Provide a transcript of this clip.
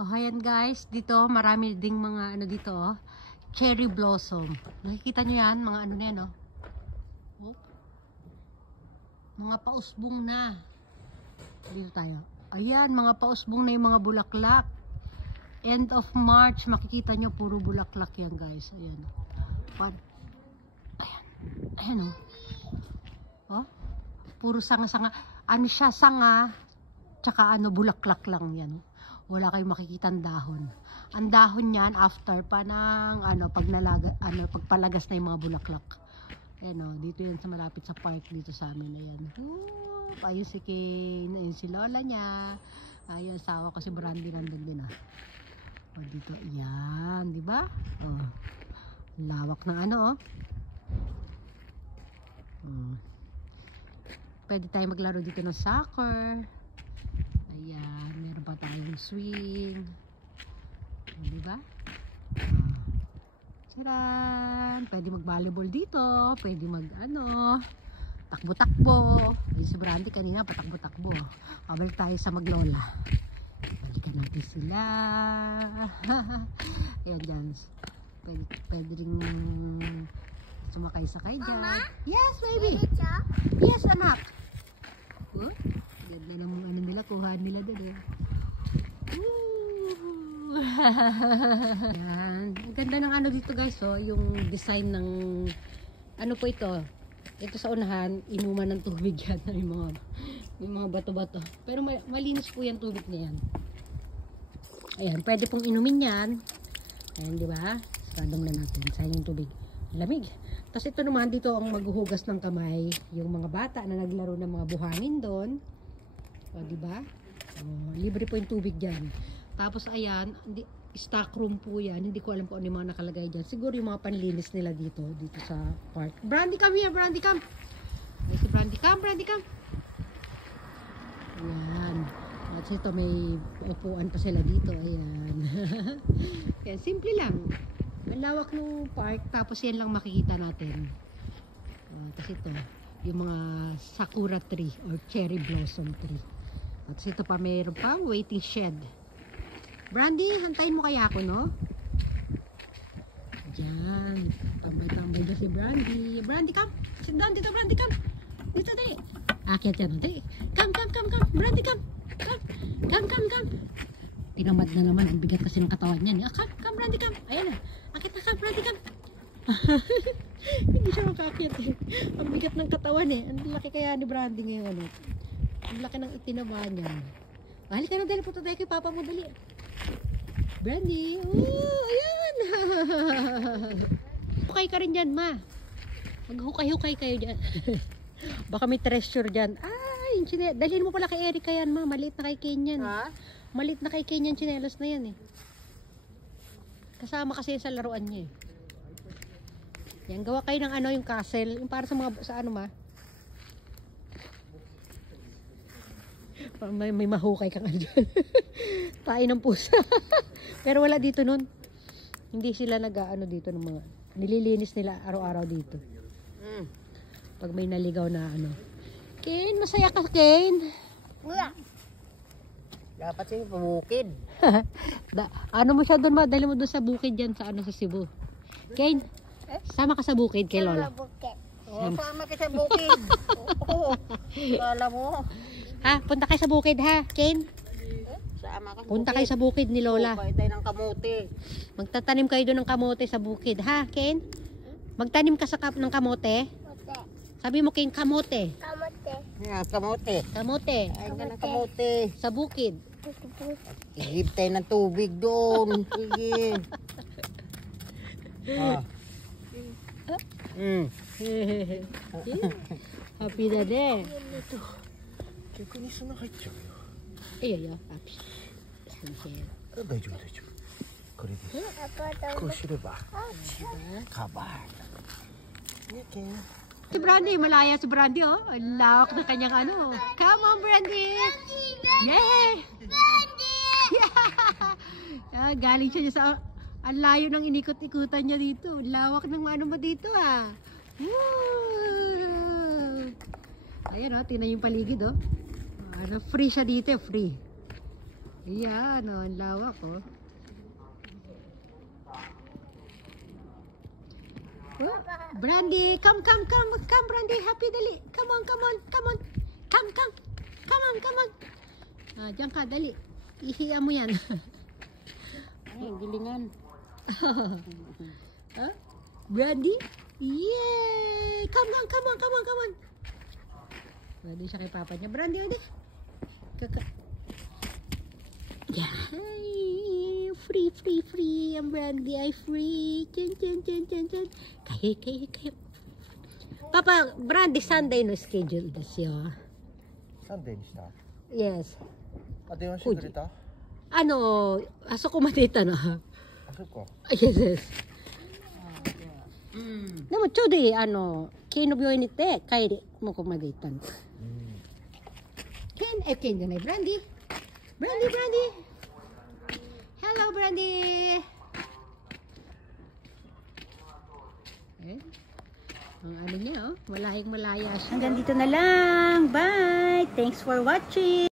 Oh, ayan guys, dito marami ding mga ano dito, oh, cherry blossom. Nakikita nyo yan, mga ano na yan, oh. Oh. Mga pausbong na. Dito tayo. Ayan, mga pausbong na yung mga bulaklak. End of March, makikita nyo puro bulaklak yan guys. Ayan. Ayan. Ayan, oh. Oh. Puro sanga-sanga. Ano siya, sanga, tsaka ano, bulaklak lang yan, oh. Wala kayong makikitang dahon. Ang dahon niyan after pa ng ano, pagpalagas na yung mga bulaklak. Ayan, oh, dito yan sa malapit sa park dito sa amin. Ayan. Ayun si Kane, ayun si Lola niya. Ayun, asawa ko si Brandy nandun din, ah. O, dito, yan, di ba? Oh. Lawak ng ano, oh. Pwede tayo maglaro dito ng soccer. Ayan, meron pa tayong swing. Di ba? Saran! Pwede mag-volleyball dito. Pwede mag-ano, takbo-takbo. Yung si Brandy kanina, patakbo-takbo. Balik tayo sa maglola. Balikan natin sila. Ayan, dyan. Pwede rin sumakay-sakay dyan. Mama? Yes, baby! Yes, anak! Oh? Ganda ng ano nila, kuhaan nila doon, eh. Yan. Ang ganda ng ano dito guys, oh, yung design ng ano po ito. Ito sa unahan, inuman ng tubig yan. Yung mga bato-bato. Pero malinis po yung tubig niya yan. Ayan, pwede pong inumin yan. Ayan, di ba? Skadong na natin. Sayang yung tubig. Lamig. Tapos ito naman, dito ang maghuhugas ng kamay. Yung mga bata na naglaro ng mga buhangin doon. O, diba? O, libre po yung tubig dyan. Tapos, ayan, stock room po yan. Hindi ko alam po ano yung mga nakalagay dyan. Siguro yung mga panlinis nila dito sa park. Brandy, come here, Brandy, come. Yes, Brandy, come, Brandy, come. Ayan. At ito, may upuan pa sila dito. Ayan. Ayan, simple lang. Ang lawak ng park, tapos yan lang makikita natin. Tapos ito, yung mga sakura tree or cherry blossom tree. At ito pa, mayroon pang waiting shed. Brandy, hantayin mo kaya ako, no? Diyan. Tambay-tambay na si Brandy. Brandy, come. Sit down dito, Brandy, come. Dito, dali. Akyat yan, dali. Come. Brandy, come. Come. Tinamad na naman. Ang bigat kasi ng katawan niyan. Come, Brandy, come. Ayan na. Akit na, come, Brandy, come. Hindi siya makaakyat, eh. Ang bigat ng katawan, eh. Ang laki kaya ni Brandy ngayon, ano. Ang laki ng itinaba niya. Halika na, dali. Punta tayo kay Papa mo, dali. Brandy. Ayan. Hukay ka rin dyan, ma. Maghukay-hukay kayo dyan. Baka may treasure dyan. Ay, dalhin mo pala kay Erika yan, ma. Maliit na kay Kenyan. Ha? Maliit na kay Kenyan, chinelas na yan, eh. Kasama kasi sa laruan niya, eh. Yan, gawa kayo ng ano, yung castle. Yung para sa mga, sa ano, ma. May mahukay kang ano dyan. Tain ng pusa. Pero wala dito nun. Hindi sila nag-ano dito ng mga, nililinis nila araw-araw dito. Pag may naligaw na ano. Kane, masaya ka, Kane? Wala. Dapat siya pabukid. Ano mo siya doon, ma? Dali mo doon sa bukid dyan sa ano, sa Cebu. Kane, sama ka sa bukid kay Lola. Sama ka sa bukid. Oo. Kala mo. Ha? Punta kayo sa bukid, ha, Kane? Sama ka sa Punta kayo sa bukid ni Lola. Bukid tayo ng kamote. Magtatanim kayo doon ng kamote sa bukid, ha, Kane? Magtanim ka ng kamote? Sabi mo, Kane, kamote. Kamote. Yeah, kamote. Kamote. Ay ka ng kamote. Sa bukid. Igib tayo ng tubig doon. Sige. Happy na de. 逆に砂入っちゃうよ。いいよいいよ。大丈夫大丈夫。これでこうすればカバー。ねけん。Si Brandy, malaya si Brandy, oh. Ang lawak na kanyang ano. Come on, Brandy! Yay! Brandy! Yeah! Galing siya sa... Ang layo ng inikot-ikutan niya dito. Ang lawak ng ano mo dito, ah. Woo! Ayan, oh. Tingnan yung paligid, oh. Free siya dito, free. Ayan, oh, ang lawak, oh. Oh, Brandy, come, Brandy, happy, dali. Come on. Come. Ah, diyan ka, dali. Ihiya mo yan. Ay, gilingan. Huh? Brandy? Yay! Come on. Brandy siya kay papa niya. Brandy, adi. Yay! Free. Ang Brandy ay free. Chan. Kayo. Papa, Brandy, Sunday no schedule this year. サンデーにした？ Yes. あ、電話してくれた？あそこまで行ったの。あ、そっか。Yes. うん。でもちょうどいい、県の病院に行って帰り、もうここまで行ったの。県じゃない、ブランディ。Hello, Brandy. Ang ano niya, oh, malayang malaya siya. Hanggang dito na lang. Bye! Thanks for watching!